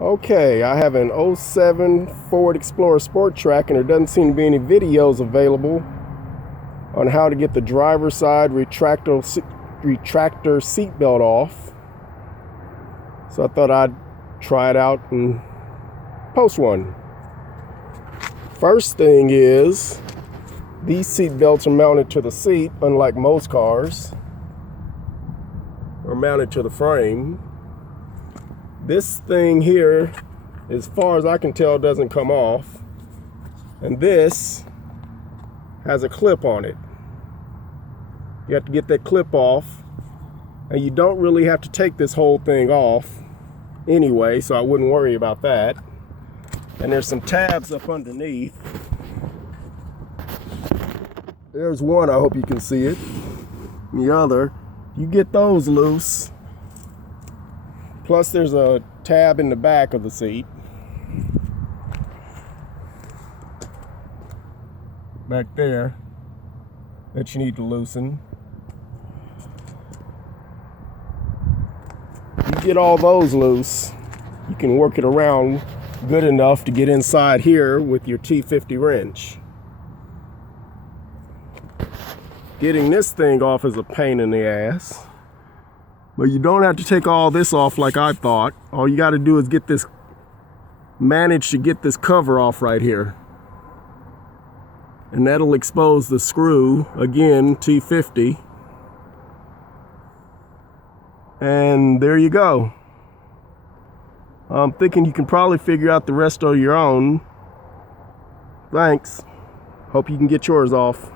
Okay, I have an '07 Ford Explorer Sport Trac, and there doesn't seem to be any videos available on how to get the driver's side retractor seatbelt off. So I thought I'd try it out and post one. First thing is, these seat belts are mounted to the seat, unlike most cars, are mounted to the frame. This thing here, as far as I can tell, doesn't come off, and this has a clip on it. You have to get that clip off, and you don't really have to take this whole thing off anyway, so I wouldn't worry about that. And there's some tabs up underneath. There's one, I hope you can see it. And the other, you get those loose. Plus there's a tab in the back of the seat. Back there, that you need to loosen. You get all those loose, you can work it around good enough to get inside here with your T50 wrench. Getting this thing off is a pain in the ass. But you don't have to take all this off like I thought. All you got to do is manage to get this cover off right here. And that'll expose the screw, again, T50. And there you go. I'm thinking you can probably figure out the rest on your own. Thanks. Hope you can get yours off.